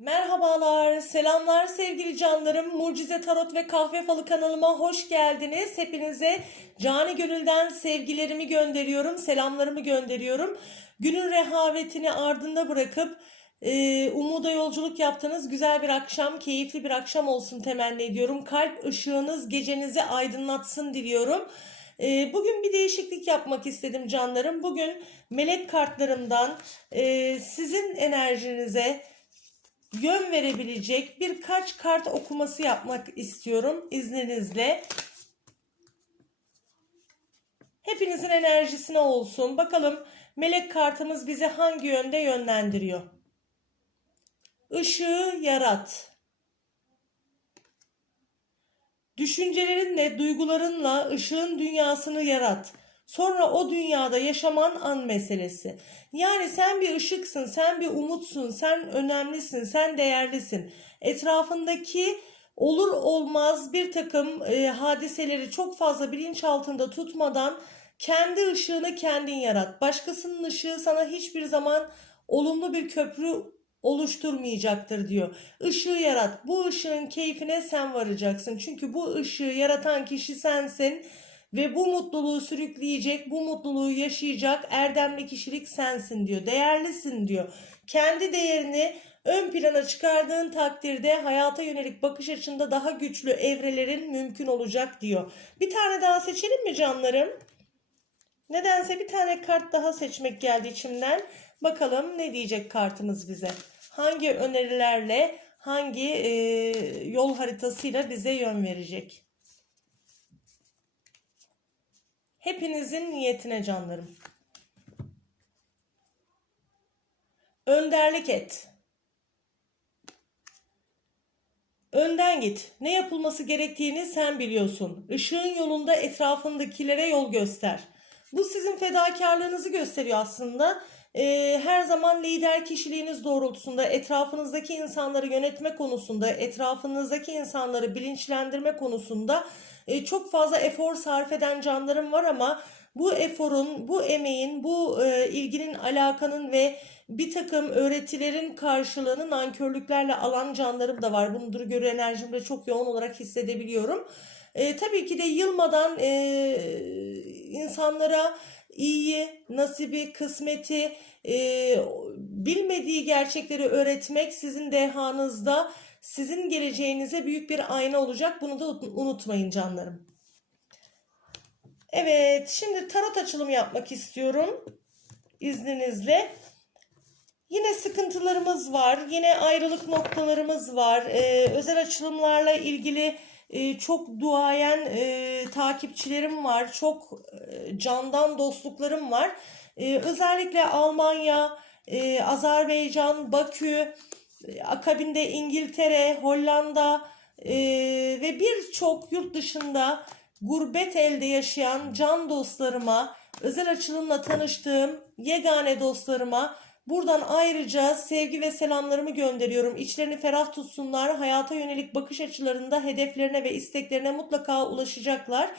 Merhabalar, selamlar sevgili canlarım. Mucize Tarot ve Kahve Falı kanalıma hoş geldiniz. Hepinize cani gönülden sevgilerimi gönderiyorum, selamlarımı gönderiyorum. Günün rehavetini ardında bırakıp e, umuda yolculuk yaptığınız güzel bir akşam, keyifli bir akşam olsun temenni ediyorum. Kalp ışığınız gecenizi aydınlatsın diliyorum. E, bugün bir değişiklik yapmak istedim canlarım. Bugün melek kartlarımdan e, sizin enerjinize yön verebilecek birkaç kart okuması yapmak istiyorum izninizle. Hepinizin enerjisine olsun. Bakalım melek kartımız bizi hangi yönde yönlendiriyor? Işığı yarat. Düşüncelerinle, duygularınla ışığın dünyasını yarat. Sonra o dünyada yaşaman an meselesi. Yani sen bir ışıksın, sen bir umutsun, sen önemlisin, sen değerlisin. Etrafındaki olur olmaz bir takım e, hadiseleri çok fazla bilinç altında tutmadan kendi ışığını kendin yarat. Başkasının ışığı sana hiçbir zaman olumlu bir köprü oluşturmayacaktır diyor. Işığı yarat. Bu ışığın keyfine sen varacaksın. Çünkü bu ışığı yaratan kişi sensin ve bu mutluluğu sürükleyecek, bu mutluluğu yaşayacak erdemli kişilik sensin diyor. Değerlisin diyor. Kendi değerini ön plana çıkardığın takdirde hayata yönelik bakış açında daha güçlü evrelerin mümkün olacak diyor. Bir tane daha seçelim mi canlarım? Nedense bir tane kart daha seçmek geldi içimden. Bakalım ne diyecek kartımız bize? Hangi önerilerle, hangi e, yol haritasıyla bize yön verecek? Hepinizin niyetine canlarım. Önderlik et. Önden git. Ne yapılması gerektiğini sen biliyorsun. Işığın yolunda etrafındakilere yol göster. Bu sizin fedakarlığınızı gösteriyor aslında. Ee, her zaman lider kişiliğiniz doğrultusunda etrafınızdaki insanları yönetme konusunda, etrafınızdaki insanları bilinçlendirme konusunda e, çok fazla efor sarf eden canlarım var ama bu eforun, bu emeğin, bu e, ilginin, alakanın ve bir takım öğretilerin karşılığını nankörlüklerle alan canlarım da var. Bunu görü enerjimde çok yoğun olarak hissedebiliyorum. E, tabii ki de yılmadan e, insanlara iyiyi, nasibi, kısmeti, e, bilmediği gerçekleri öğretmek sizin dehanızda, sizin geleceğinize büyük bir ayna olacak. Bunu da unutmayın canlarım. Evet, şimdi tarot açılımı yapmak istiyorum. İzninizle. Yine sıkıntılarımız var. Yine ayrılık noktalarımız var. Ee, özel açılımlarla ilgili e, çok duayen e, takipçilerim var. Çok e, candan dostluklarım var. E, özellikle Almanya, e, Azerbaycan, Bakü, e, akabinde İngiltere, Hollanda e, ve birçok yurt dışında gurbet elde yaşayan can dostlarıma, özel açılımla tanıştığım yegane dostlarıma buradan ayrıca sevgi ve selamlarımı gönderiyorum. İçlerini ferah tutsunlar. Hayata yönelik bakış açılarında hedeflerine ve isteklerine mutlaka ulaşacaklar.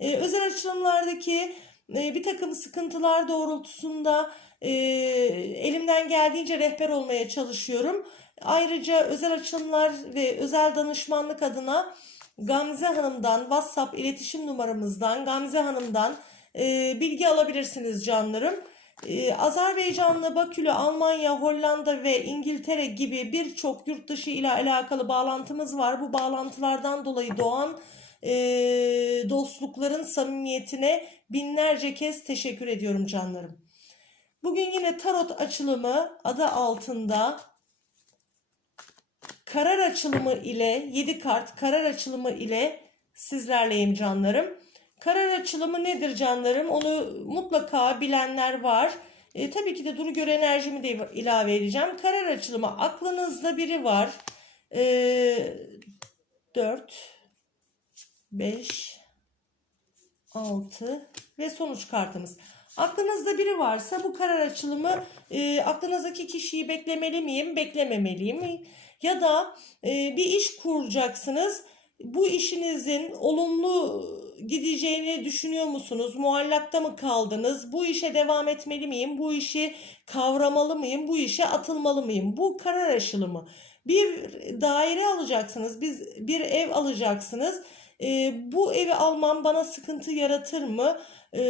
Ee, özel açılımlardaki e, bir takım sıkıntılar doğrultusunda e, elimden geldiğince rehber olmaya çalışıyorum. Ayrıca özel açılımlar ve özel danışmanlık adına Gamze Hanım'dan WhatsApp iletişim numaramızdan Gamze Hanım'dan e, bilgi alabilirsiniz canlarım. E, Azerbaycanlı, Bakülü, Almanya, Hollanda ve İngiltere gibi birçok yurt dışı ile alakalı bağlantımız var. Bu bağlantılardan dolayı doğan e, dostlukların samimiyetine binlerce kez teşekkür ediyorum canlarım. Bugün yine tarot açılımı adı altında karar açılımı ile 7 kart karar açılımı ile sizlerleyim canlarım. Karar açılımı nedir canlarım? Onu mutlaka bilenler var. E, tabii ki de duru göre enerjimi de ilave edeceğim. Karar açılımı aklınızda biri var. E, 4 5 6 ve sonuç kartımız. Aklınızda biri varsa bu karar açılımı e, aklınızdaki kişiyi beklemeli miyim, beklememeliyim? Ya da e, bir iş kuracaksınız. Bu işinizin olumlu gideceğini düşünüyor musunuz? Muallakta mı kaldınız? Bu işe devam etmeli miyim? Bu işi kavramalı mıyım? Bu işe atılmalı mıyım? Bu karar aşılımı. Bir daire alacaksınız, biz bir ev alacaksınız. E, bu evi almam bana sıkıntı yaratır mı? E,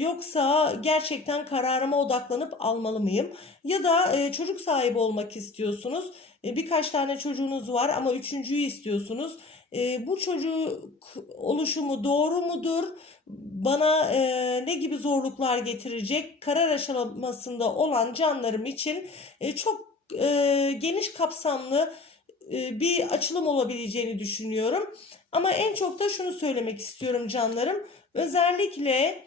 yoksa gerçekten kararıma odaklanıp almalı mıyım? Ya da e, çocuk sahibi olmak istiyorsunuz. E, birkaç tane çocuğunuz var ama üçüncüyü istiyorsunuz. E, bu çocuk oluşumu doğru mudur? Bana e, ne gibi zorluklar getirecek? Karar aşamasında olan canlarım için e, çok e, geniş kapsamlı e, bir açılım olabileceğini düşünüyorum. Ama en çok da şunu söylemek istiyorum canlarım. Özellikle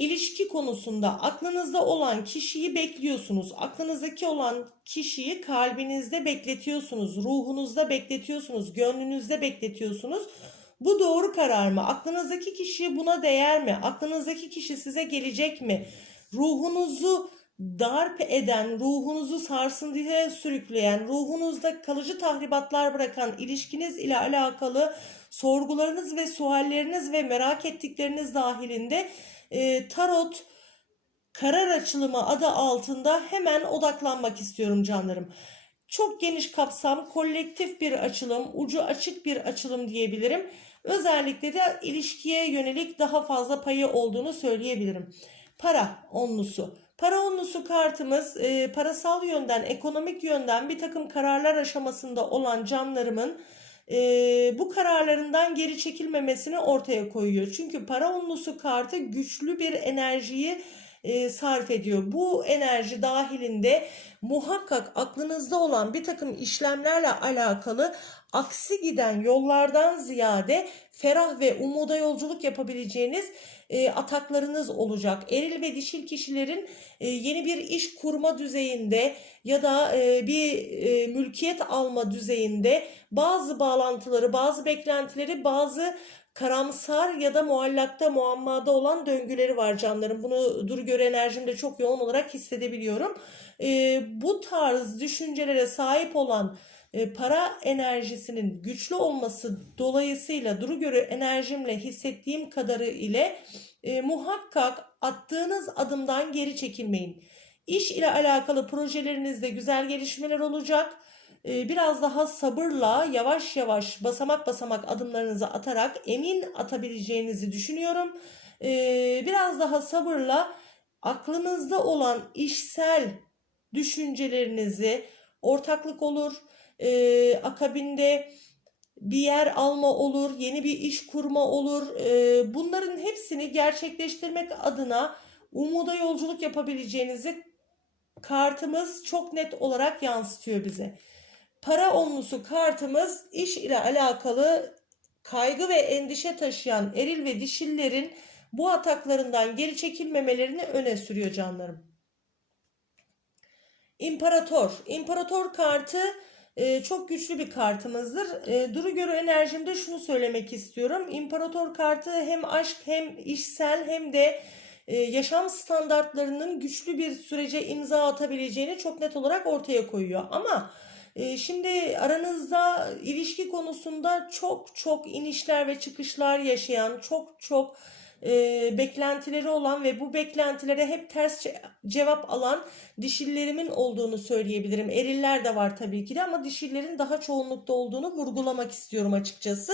ilişki konusunda aklınızda olan kişiyi bekliyorsunuz. Aklınızdaki olan kişiyi kalbinizde bekletiyorsunuz, ruhunuzda bekletiyorsunuz, gönlünüzde bekletiyorsunuz. Bu doğru karar mı? Aklınızdaki kişi buna değer mi? Aklınızdaki kişi size gelecek mi? Ruhunuzu darp eden, ruhunuzu sarsıntıya sürükleyen, ruhunuzda kalıcı tahribatlar bırakan ilişkiniz ile alakalı sorgularınız ve sualleriniz ve merak ettikleriniz dahilinde e, tarot karar açılımı adı altında hemen odaklanmak istiyorum canlarım. Çok geniş kapsam, kolektif bir açılım, ucu açık bir açılım diyebilirim. Özellikle de ilişkiye yönelik daha fazla payı olduğunu söyleyebilirim. Para onlusu. Para onlusu kartımız e, parasal yönden, ekonomik yönden bir takım kararlar aşamasında olan canlarımın e, bu kararlarından geri çekilmemesini ortaya koyuyor. Çünkü para onlusu kartı güçlü bir enerjiyi e, sarf ediyor. Bu enerji dahilinde muhakkak aklınızda olan bir takım işlemlerle alakalı aksi giden yollardan ziyade ferah ve umuda yolculuk yapabileceğiniz e, ataklarınız olacak. Eril ve dişil kişilerin e, yeni bir iş kurma düzeyinde ya da e, bir e, mülkiyet alma düzeyinde bazı bağlantıları, bazı beklentileri, bazı karamsar ya da muallakta muammada olan döngüleri var canlarım. Bunu dur göre enerjimde çok yoğun olarak hissedebiliyorum. E, bu tarz düşüncelere sahip olan e, para enerjisinin güçlü olması dolayısıyla duru göre enerjimle hissettiğim kadarı ile e, muhakkak attığınız adımdan geri çekilmeyin. İş ile alakalı projelerinizde güzel gelişmeler olacak. E, biraz daha sabırla yavaş yavaş basamak basamak adımlarınızı atarak emin atabileceğinizi düşünüyorum. E, biraz daha sabırla aklınızda olan işsel düşüncelerinizi ortaklık olur, e, akabinde bir yer alma olur, yeni bir iş kurma olur. Bunların hepsini gerçekleştirmek adına umuda yolculuk yapabileceğinizi kartımız çok net olarak yansıtıyor bize. Para onlusu kartımız iş ile alakalı kaygı ve endişe taşıyan eril ve dişillerin bu ataklarından geri çekilmemelerini öne sürüyor canlarım. İmparator. İmparator kartı e, çok güçlü bir kartımızdır. E, Duru Görü enerjimde şunu söylemek istiyorum. İmparator kartı hem aşk hem işsel hem de e, yaşam standartlarının güçlü bir sürece imza atabileceğini çok net olarak ortaya koyuyor. Ama e, şimdi aranızda ilişki konusunda çok çok inişler ve çıkışlar yaşayan, çok çok e, beklentileri olan ve bu beklentilere hep ters ce- cevap alan dişillerimin olduğunu söyleyebilirim. Eriller de var tabii ki de ama dişillerin daha çoğunlukta olduğunu vurgulamak istiyorum açıkçası.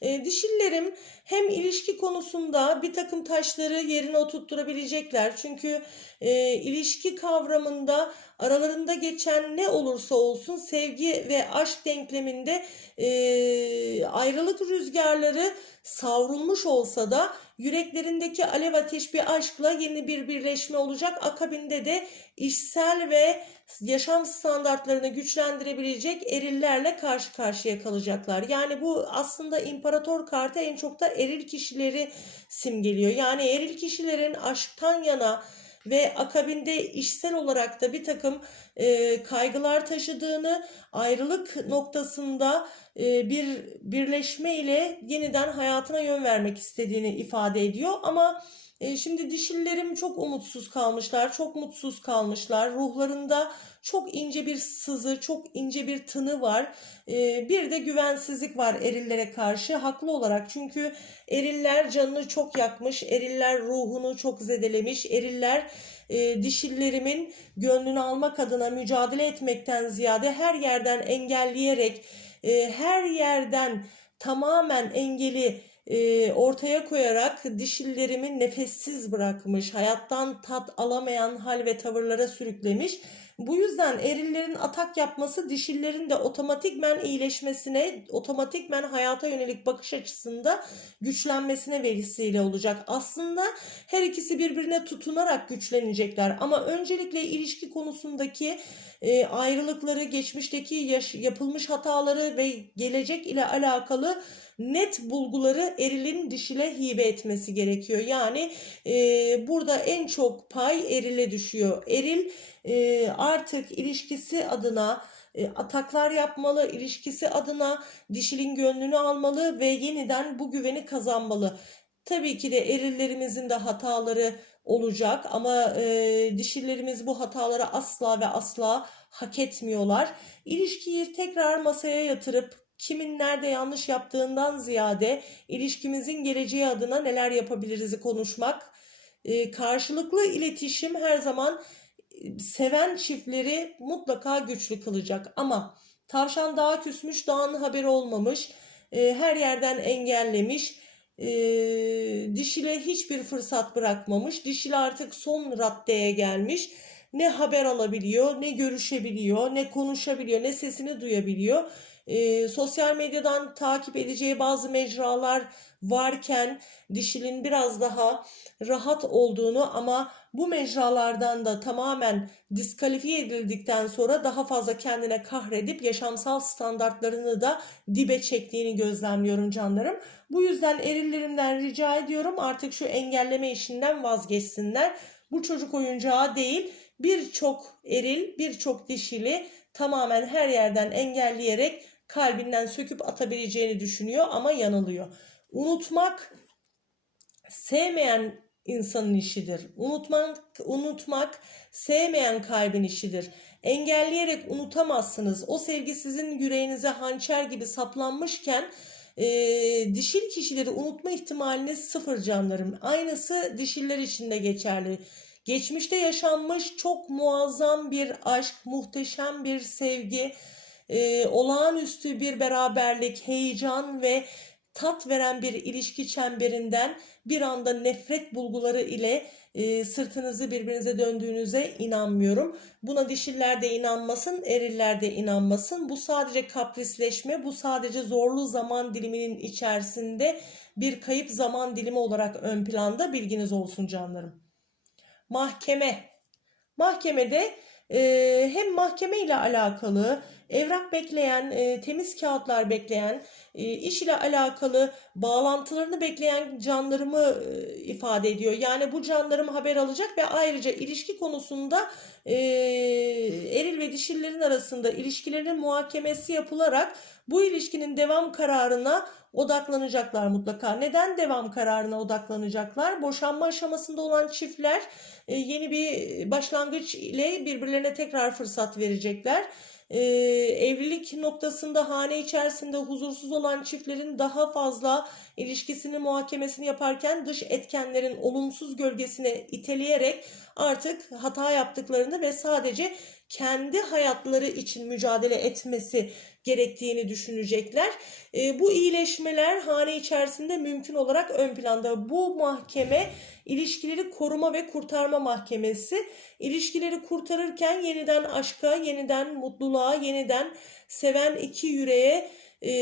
E, dişillerim hem ilişki konusunda bir takım taşları yerine oturtturabilecekler. Çünkü e, ilişki kavramında aralarında geçen ne olursa olsun sevgi ve aşk denkleminde e, ayrılık rüzgarları savrulmuş olsa da yüreklerindeki alev ateş bir aşkla yeni bir birleşme olacak. Akabinde de işsel ve yaşam standartlarını güçlendirebilecek erillerle karşı karşıya kalacaklar. Yani bu aslında imparator kartı en çok da eril kişileri simgeliyor. Yani eril kişilerin aşktan yana ve akabinde işsel olarak da bir takım e, kaygılar taşıdığını, ayrılık noktasında e, bir birleşme ile yeniden hayatına yön vermek istediğini ifade ediyor. Ama e, şimdi dişillerim çok umutsuz kalmışlar, çok mutsuz kalmışlar. Ruhlarında çok ince bir sızı, çok ince bir tını var. E, bir de güvensizlik var erillere karşı haklı olarak. Çünkü eriller canını çok yakmış, eriller ruhunu çok zedelemiş, eriller e, dişillerimin gönlünü almak adına mücadele etmekten ziyade her yerden engelleyerek e, her yerden tamamen engeli e, ortaya koyarak dişillerimi nefessiz bırakmış, hayattan tat alamayan hal ve tavırlara sürüklemiş. Bu yüzden erillerin atak yapması dişillerin de otomatikmen iyileşmesine, otomatikmen hayata yönelik bakış açısında güçlenmesine vesile olacak. Aslında her ikisi birbirine tutunarak güçlenecekler ama öncelikle ilişki konusundaki e, ayrılıkları, geçmişteki yaş- yapılmış hataları ve gelecek ile alakalı net bulguları erilin dişile hibe etmesi gerekiyor. Yani e, burada en çok pay erile düşüyor. Eril e, artık ilişkisi adına e, ataklar yapmalı, ilişkisi adına dişilin gönlünü almalı ve yeniden bu güveni kazanmalı. Tabii ki de erillerimizin de hataları olacak ama e, dişillerimiz bu hataları asla ve asla hak etmiyorlar. İlişkiyi tekrar masaya yatırıp kimin nerede yanlış yaptığından ziyade ilişkimizin geleceği adına neler yapabiliriz'i konuşmak. E, karşılıklı iletişim her zaman e, seven çiftleri mutlaka güçlü kılacak. Ama tavşan dağa küsmüş dağın haberi olmamış e, her yerden engellemiş e, dişile hiçbir fırsat bırakmamış dişile artık son raddeye gelmiş. Ne haber alabiliyor ne görüşebiliyor ne konuşabiliyor ne sesini duyabiliyor e, sosyal medyadan takip edeceği bazı mecralar varken dişilin biraz daha rahat olduğunu ama bu mecralardan da tamamen diskalifiye edildikten sonra daha fazla kendine kahredip yaşamsal standartlarını da dibe çektiğini gözlemliyorum canlarım. Bu yüzden erillerimden rica ediyorum artık şu engelleme işinden vazgeçsinler. Bu çocuk oyuncağı değil birçok eril birçok dişili tamamen her yerden engelleyerek kalbinden söküp atabileceğini düşünüyor ama yanılıyor. Unutmak sevmeyen insanın işidir. Unutmak, unutmak sevmeyen kalbin işidir. Engelleyerek unutamazsınız. O sevgi sizin yüreğinize hançer gibi saplanmışken e, dişil kişileri unutma ihtimaliniz sıfır canlarım. Aynısı dişiller için de geçerli. Geçmişte yaşanmış çok muazzam bir aşk, muhteşem bir sevgi, e, olağanüstü bir beraberlik, heyecan ve tat veren bir ilişki çemberinden bir anda nefret bulguları ile e, sırtınızı birbirinize döndüğünüze inanmıyorum. Buna dişiller de inanmasın, eriller de inanmasın. Bu sadece kaprisleşme, bu sadece zorlu zaman diliminin içerisinde bir kayıp zaman dilimi olarak ön planda bilginiz olsun canlarım. Mahkeme. Mahkemede e, hem mahkeme ile alakalı evrak bekleyen, e, temiz kağıtlar bekleyen, e, iş ile alakalı bağlantılarını bekleyen canlarımı e, ifade ediyor. Yani bu canlarım haber alacak ve ayrıca ilişki konusunda e, eril ve dişillerin arasında ilişkilerin muhakemesi yapılarak bu ilişkinin devam kararına odaklanacaklar mutlaka. Neden devam kararına odaklanacaklar? Boşanma aşamasında olan çiftler e, yeni bir başlangıç ile birbirlerine tekrar fırsat verecekler. Ee, evlilik noktasında hane içerisinde huzursuz olan çiftlerin daha fazla ilişkisini muhakemesini yaparken dış etkenlerin olumsuz gölgesine iteleyerek artık hata yaptıklarını ve sadece kendi hayatları için mücadele etmesi gerektiğini düşünecekler. E, bu iyileşmeler hane içerisinde mümkün olarak ön planda. Bu mahkeme ilişkileri koruma ve kurtarma mahkemesi. İlişkileri kurtarırken yeniden aşka, yeniden mutluluğa, yeniden seven iki yüreğe e,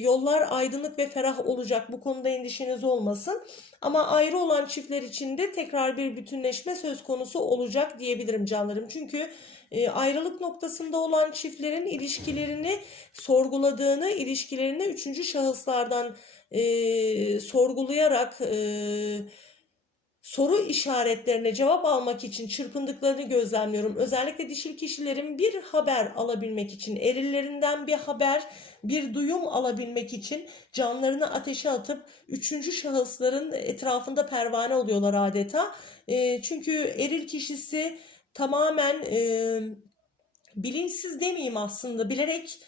yollar aydınlık ve ferah olacak. Bu konuda endişeniz olmasın. Ama ayrı olan çiftler için de tekrar bir bütünleşme söz konusu olacak diyebilirim canlarım. Çünkü e, ayrılık noktasında olan çiftlerin ilişkilerini sorguladığını, ilişkilerini üçüncü şahıslardan e, sorgulayarak e, soru işaretlerine cevap almak için çırpındıklarını gözlemliyorum. Özellikle dişil kişilerin bir haber alabilmek için, erillerinden bir haber, bir duyum alabilmek için canlarını ateşe atıp üçüncü şahısların etrafında pervane oluyorlar adeta. E, çünkü eril kişisi tamamen e, bilinçsiz demeyeyim aslında. Bilerek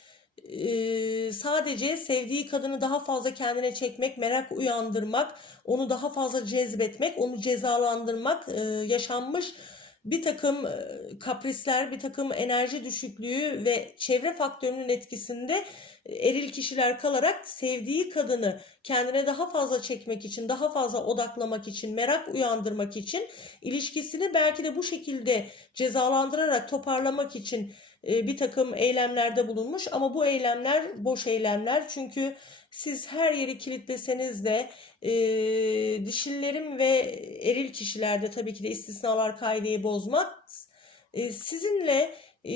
e, sadece sevdiği kadını daha fazla kendine çekmek, merak uyandırmak, onu daha fazla cezbetmek, onu cezalandırmak, e, yaşanmış bir takım kaprisler, bir takım enerji düşüklüğü ve çevre faktörünün etkisinde eril kişiler kalarak sevdiği kadını kendine daha fazla çekmek için, daha fazla odaklamak için, merak uyandırmak için ilişkisini belki de bu şekilde cezalandırarak toparlamak için e, bir takım eylemlerde bulunmuş ama bu eylemler boş eylemler çünkü siz her yeri kilitleseniz de e, dişillerim ve eril kişilerde tabii ki de istisnalar kaideyi bozmaz. E, sizinle e,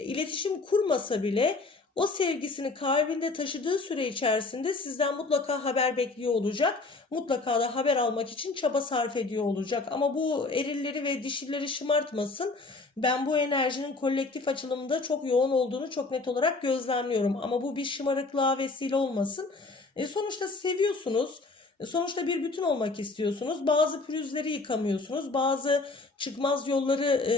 iletişim kurmasa bile o sevgisini kalbinde taşıdığı süre içerisinde sizden mutlaka haber bekliyor olacak. Mutlaka da haber almak için çaba sarf ediyor olacak. Ama bu erilleri ve dişilleri şımartmasın. Ben bu enerjinin kolektif açılımda çok yoğun olduğunu çok net olarak gözlemliyorum. Ama bu bir şımarıklığa vesile olmasın. E, sonuçta seviyorsunuz. E, Sonuçta bir bütün olmak istiyorsunuz. Bazı pürüzleri yıkamıyorsunuz. Bazı çıkmaz yolları e,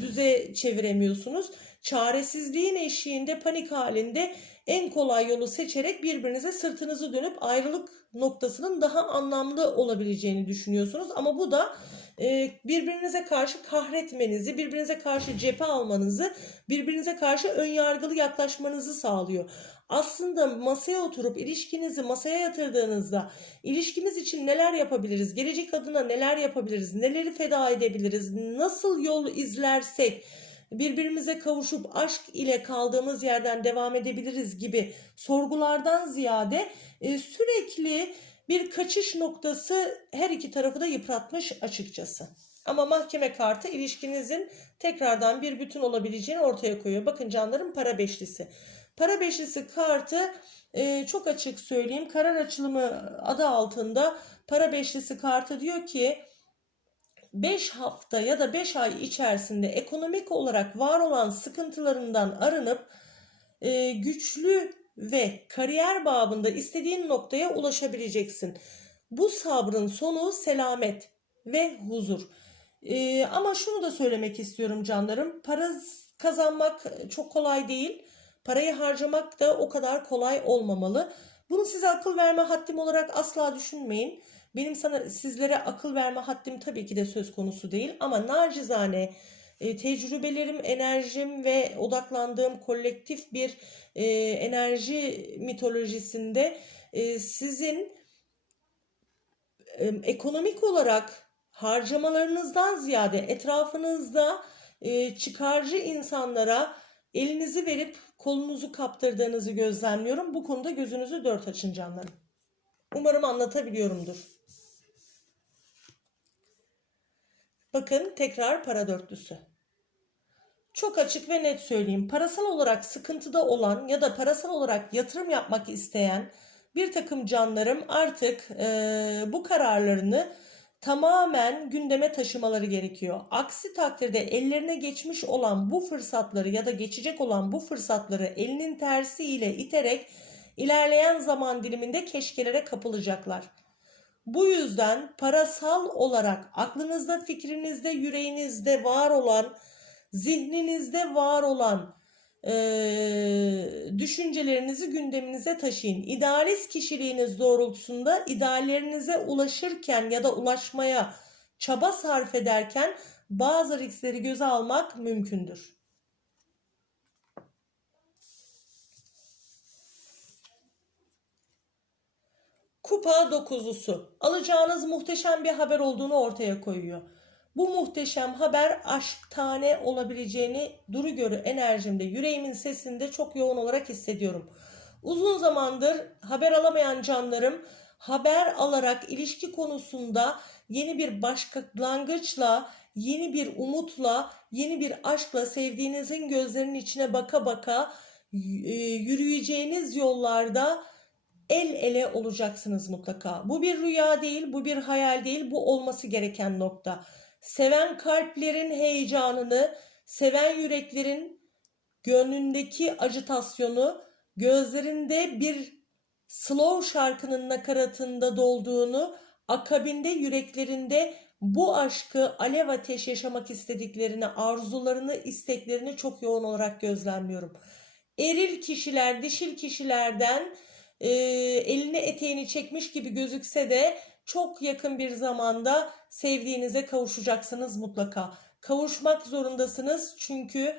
düze çeviremiyorsunuz. Çaresizliğin eşiğinde panik halinde en kolay yolu seçerek birbirinize sırtınızı dönüp ayrılık noktasının daha anlamlı olabileceğini düşünüyorsunuz. Ama bu da e, birbirinize karşı kahretmenizi, birbirinize karşı cephe almanızı, birbirinize karşı önyargılı yaklaşmanızı sağlıyor. Aslında masaya oturup ilişkinizi masaya yatırdığınızda ilişkimiz için neler yapabiliriz, gelecek adına neler yapabiliriz, neleri feda edebiliriz, nasıl yol izlersek birbirimize kavuşup aşk ile kaldığımız yerden devam edebiliriz gibi sorgulardan ziyade e, sürekli bir kaçış noktası her iki tarafı da yıpratmış açıkçası. Ama mahkeme kartı ilişkinizin tekrardan bir bütün olabileceğini ortaya koyuyor. Bakın canlarım para beşlisi. Para beşlisi kartı e, çok açık söyleyeyim. Karar açılımı adı altında para beşlisi kartı diyor ki 5 hafta ya da 5 ay içerisinde ekonomik olarak var olan sıkıntılarından arınıp e, güçlü ve kariyer babında istediğin noktaya ulaşabileceksin. Bu sabrın sonu selamet ve huzur. E, ama şunu da söylemek istiyorum canlarım. Para kazanmak çok kolay değil. Parayı harcamak da o kadar kolay olmamalı. Bunu size akıl verme haddim olarak asla düşünmeyin. Benim sana sizlere akıl verme haddim tabii ki de söz konusu değil ama nacizane e, tecrübelerim, enerjim ve odaklandığım kolektif bir e, enerji mitolojisinde e, sizin e, ekonomik olarak harcamalarınızdan ziyade etrafınızda e, çıkarcı insanlara elinizi verip kolunuzu kaptırdığınızı gözlemliyorum. Bu konuda gözünüzü dört açın canlarım. Umarım anlatabiliyorumdur. Bakın tekrar para dörtlüsü. Çok açık ve net söyleyeyim. Parasal olarak sıkıntıda olan ya da parasal olarak yatırım yapmak isteyen bir takım canlarım artık e, bu kararlarını tamamen gündeme taşımaları gerekiyor. Aksi takdirde ellerine geçmiş olan bu fırsatları ya da geçecek olan bu fırsatları elinin tersiyle iterek ilerleyen zaman diliminde keşkelere kapılacaklar. Bu yüzden parasal olarak aklınızda, fikrinizde, yüreğinizde var olan, zihninizde var olan e, düşüncelerinizi gündeminize taşıyın. İdealist kişiliğiniz doğrultusunda ideallerinize ulaşırken ya da ulaşmaya çaba sarf ederken bazı riskleri göze almak mümkündür. Kupa dokuzusu. Alacağınız muhteşem bir haber olduğunu ortaya koyuyor. Bu muhteşem haber aşk tane olabileceğini duru görü enerjimde, yüreğimin sesinde çok yoğun olarak hissediyorum. Uzun zamandır haber alamayan canlarım haber alarak ilişki konusunda yeni bir başlangıçla, yeni bir umutla, yeni bir aşkla sevdiğinizin gözlerinin içine baka baka e, yürüyeceğiniz yollarda el ele olacaksınız mutlaka. Bu bir rüya değil, bu bir hayal değil, bu olması gereken nokta. Seven kalplerin heyecanını, seven yüreklerin gönlündeki acitasyonu, gözlerinde bir slow şarkının nakaratında dolduğunu, akabinde yüreklerinde bu aşkı alev ateş yaşamak istediklerini, arzularını, isteklerini çok yoğun olarak gözlemliyorum. Eril kişiler, dişil kişilerden e, elini eteğini çekmiş gibi gözükse de çok yakın bir zamanda sevdiğinize kavuşacaksınız mutlaka. kavuşmak zorundasınız. Çünkü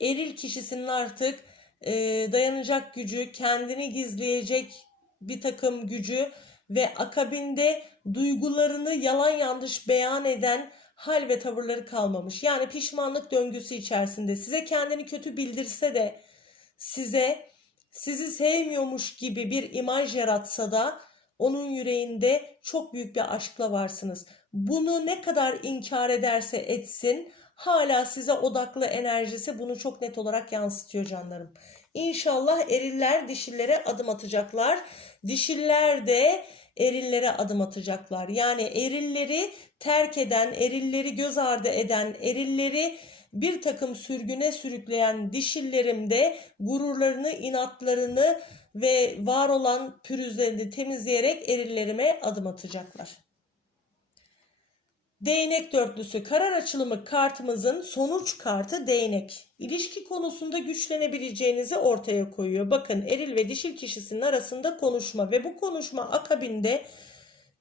eril kişisinin artık e, dayanacak gücü, kendini gizleyecek bir takım gücü ve akabinde duygularını yalan yanlış beyan eden hal ve tavırları kalmamış. Yani pişmanlık döngüsü içerisinde size kendini kötü bildirse de size sizi sevmiyormuş gibi bir imaj yaratsa da onun yüreğinde çok büyük bir aşkla varsınız. Bunu ne kadar inkar ederse etsin hala size odaklı enerjisi bunu çok net olarak yansıtıyor canlarım. İnşallah eriller dişillere adım atacaklar. Dişiller de erillere adım atacaklar. Yani erilleri terk eden, erilleri göz ardı eden, erilleri bir takım sürgüne sürükleyen dişillerim de gururlarını, inatlarını ve var olan pürüzlerini temizleyerek erillerime adım atacaklar. Değnek dörtlüsü karar açılımı kartımızın sonuç kartı değnek. İlişki konusunda güçlenebileceğinizi ortaya koyuyor. Bakın eril ve dişil kişisinin arasında konuşma ve bu konuşma akabinde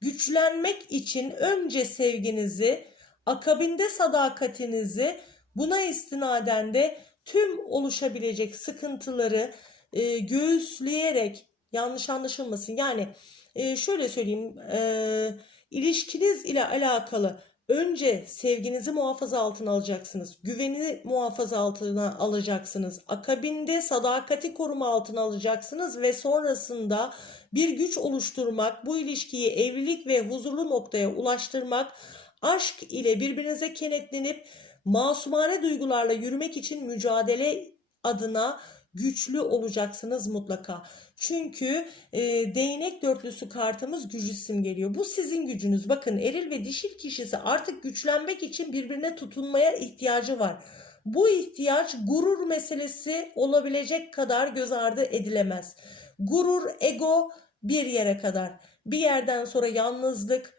güçlenmek için önce sevginizi, akabinde sadakatinizi, buna istinaden de tüm oluşabilecek sıkıntıları e, göğüsleyerek yanlış anlaşılmasın. Yani e, şöyle söyleyeyim, e, ilişkiniz ile alakalı önce sevginizi muhafaza altına alacaksınız. Güveni muhafaza altına alacaksınız. Akabinde sadakati koruma altına alacaksınız ve sonrasında bir güç oluşturmak, bu ilişkiyi evlilik ve huzurlu noktaya ulaştırmak, aşk ile birbirinize kenetlenip masumane duygularla yürümek için mücadele adına güçlü olacaksınız mutlaka. Çünkü e, değnek dörtlüsü kartımız güç isim geliyor. Bu sizin gücünüz. Bakın eril ve dişil kişisi artık güçlenmek için birbirine tutunmaya ihtiyacı var. Bu ihtiyaç gurur meselesi olabilecek kadar göz ardı edilemez. Gurur, ego bir yere kadar. Bir yerden sonra yalnızlık,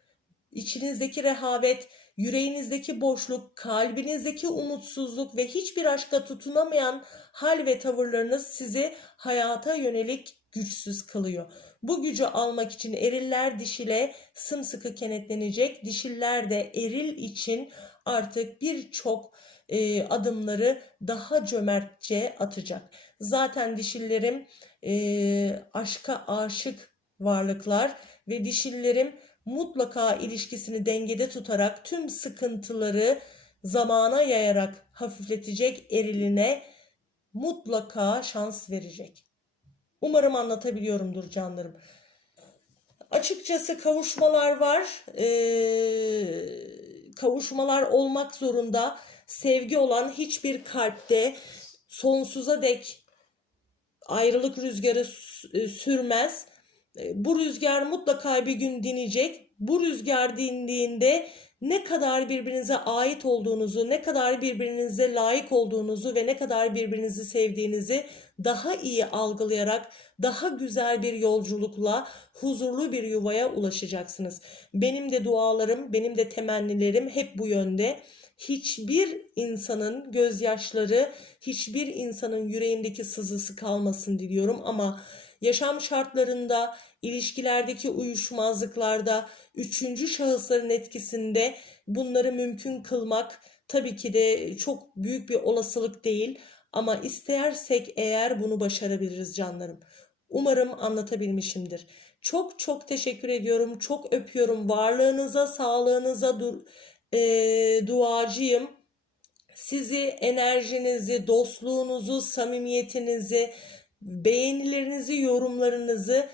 içinizdeki rehavet, yüreğinizdeki boşluk, kalbinizdeki umutsuzluk ve hiçbir aşka tutunamayan hal ve tavırlarınız sizi hayata yönelik güçsüz kılıyor. Bu gücü almak için eriller dişile sımsıkı kenetlenecek, dişiller de eril için artık birçok e, adımları daha cömertçe atacak. Zaten dişillerim e, aşka aşık varlıklar ve dişillerim mutlaka ilişkisini dengede tutarak tüm sıkıntıları zamana yayarak hafifletecek eriline mutlaka şans verecek. Umarım anlatabiliyorumdur canlarım. Açıkçası kavuşmalar var. Ee, kavuşmalar olmak zorunda. Sevgi olan hiçbir kalpte sonsuza dek ayrılık rüzgarı sürmez. Bu rüzgar mutlaka bir gün dinecek. Bu rüzgar dindiğinde ne kadar birbirinize ait olduğunuzu, ne kadar birbirinize layık olduğunuzu ve ne kadar birbirinizi sevdiğinizi daha iyi algılayarak daha güzel bir yolculukla huzurlu bir yuvaya ulaşacaksınız. Benim de dualarım, benim de temennilerim hep bu yönde. Hiçbir insanın gözyaşları, hiçbir insanın yüreğindeki sızısı kalmasın diliyorum ama yaşam şartlarında, ilişkilerdeki uyuşmazlıklarda, üçüncü şahısların etkisinde bunları mümkün kılmak tabii ki de çok büyük bir olasılık değil ama istersek eğer bunu başarabiliriz canlarım. Umarım anlatabilmişimdir. Çok çok teşekkür ediyorum. Çok öpüyorum. Varlığınıza, sağlığınıza dur, e, duacıyım. Sizi, enerjinizi, dostluğunuzu, samimiyetinizi, beğenilerinizi, yorumlarınızı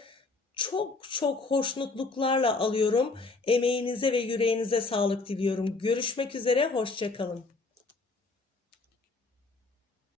çok çok hoşnutluklarla alıyorum. Emeğinize ve yüreğinize sağlık diliyorum. Görüşmek üzere, hoşçakalın.